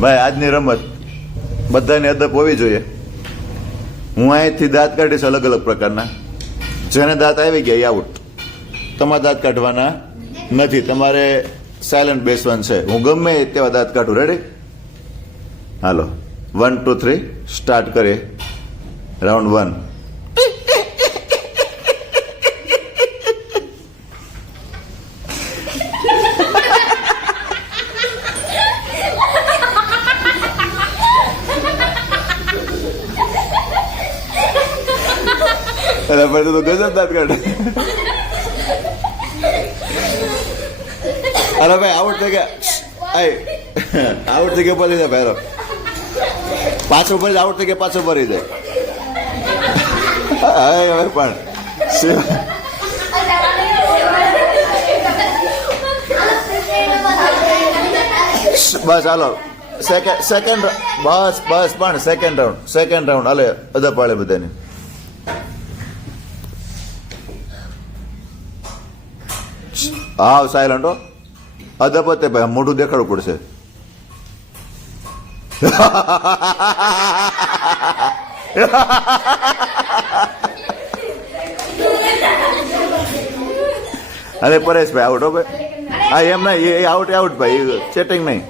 ભાઈ, આજની રમત બધાની અદબ હોવી જોઈએ. હું અહીંથી દાંત કાઢીશ અલગ અલગ પ્રકારના. જેને દાંત આવી ગયા એ આઉટ તમારે દાંત કાઢવાના નથી. તમારે સાયલન્ટ બેસવાનું છે. હું ગમે તેવા દાંત કાઢું. રેડી હાલો. વન ટુ થ્રી સ્ટાર્ટ કરીએ. રાઉન્ડ વન અરે ભાઈ તો ગજબ દાંત કાઢે. અરે ભાઈ આઉટ થઈ ગયા. આઉટ થઈ ગયા, પડી જાય ભાઈ પાછો ભરી આઉટ થઈ ગયા, પાછો ભરી જાય હવે પણ. બસ, હાલો. સેકન્ડ સેકન્ડ બસ બસ, પણ સેકન્ડ રાઉન્ડ સેકન્ડ રાઉન્ડ હાલે અદા પાડે બધાને. હાવ સાયલન્ટ હો. અદપતે ભાઈ, મોઢું દેખાડવું પડશે. અરે પરેશભાઈ આઉટ હો ભાઈ. હા એમ નહીં, એ આઉટ આઉટ ભાઈ ચેટિંગ નહીં.